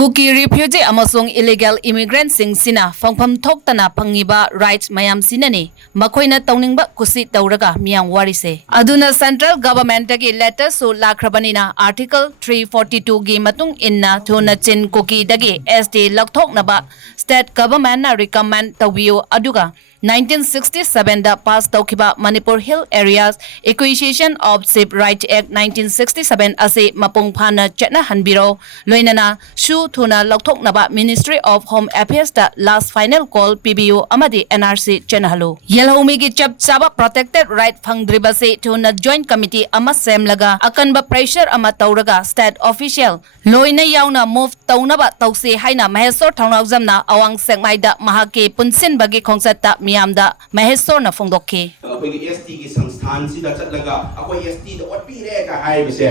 Kuki refugee amasung illegal immigrant sing sina fangpham thoktana phangiba rights mayam sinani makoina tawningba kusi tawraga miyang warise aduna central government gi letter su lakhrabanina article 342 gi matung inna thona chin kuki dagi SD lakthoknaba state government na recommend tawiyo aduga 1967 da pass tawkiba Manipur Hill Areas Acquisition of Civil Rights Act 1967 ase mapung phana chetna hanbiro loinana shu thuna lokthoknaba Ministry of Home Affairs da last final call PBO amadi NRC chenhalu yelhomi gi chap chaba protected right phangdriba se thuna joint committee ama semlaga akanba pressure ama tawraga state official loina yauna move tawnaba tawse haina mahesor thongnawjamna awang sekmaida mahake punsin bagi khongsatta miyamda mahesor na phongdokki akoigi ST gi samsthan sida chatlaga akoi ST da otpi re ka hai bise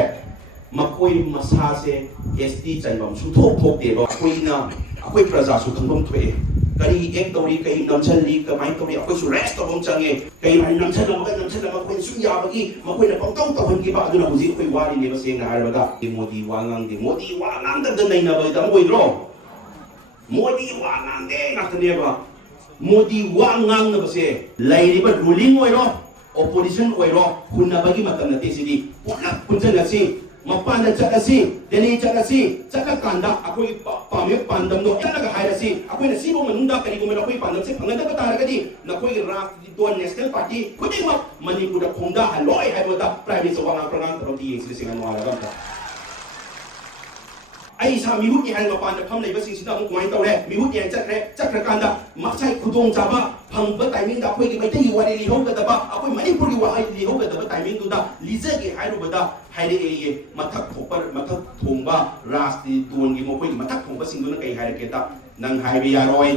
makoi masa se ST chaibam su thok de ba akoi praja su khangbam thoe kari ek tori kai namchali ka mai tori akoi su rest of change kai mai namchala makoi su ya bagi makoi na pangtong tawon gi ba aduna huji koi wari ne ba se na har baga modi wangang da nei na ba da moi ro modi wangang de na tne ba Modi wangang na base lairiba ruling oiro opposition oiro kunna bagi matam na sidi pulak punjan nasi mapanda chakasi deni chakasi chakakanda akoi pame pandam do yana ga hairasi akoi nasibo manunda kari gumena koi pandam se phangada ba taragadi na koi raft do national party kudi ma manipur da khongda haloi haibota private wangang prangang taroti yesli singan wala ga ai sa mihut ki hang mapan da pham nei ba sing sida mu mai taw re mihut yang chakre kanda maksai khudong chaba phang ba timing da khoi ki bai tai wari li ho ga da ba akoi manipur ki wa hai li ho ga da ba timing du da lize ki hai ru ba da hai re e mathak thopar mathak thongba rasti tuon gi mo khoi mathak thongba sing du na kai hai ke ta nang hai bi ya roi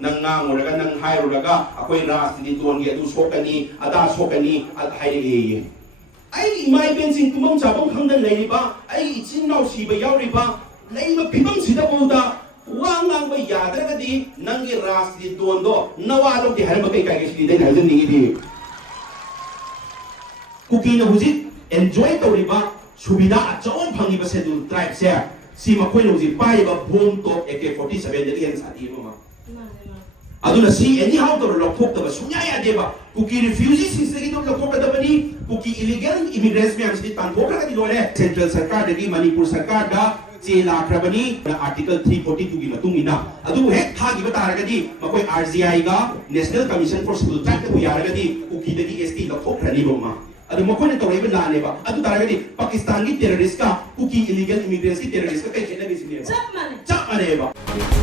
nang ngang ora ga nang hai ru ga akoi rasti tuon gi adu sokani ada sokani ad hai re e ai mai ben sing tumam chabang khang da lei ba ai ichin nau si ba yaw ri ba Lain pibang sida boda wangang ba yadragadi nangi ras di tondo nawalog di harba kay kay sida na jin ningi di kuki na huji enjoy to riba subida achon phangi ba se du tribe se si makoi no ji pai ba bom to AK47 de yan sa di ma aduna si anyhow to lokthok ta ba sunya ya de ba kuki refugees sinse to lokthok ta ba ni kuki illegal immigrants me am si tan thok ra di lore central sarkar de manipur sarkar da Cila Krabani Article 342 gi matung ina adu hek thagi ba taragadi makoi RGI ga National Commission for School Track ko yaragadi uki dagi ST la thok rani boma adu makoi ne torai ba lane ba adu taragadi Pakistan gi terrorist ka uki illegal immigrants ki terrorist ka kai chena bi sine chap mane ba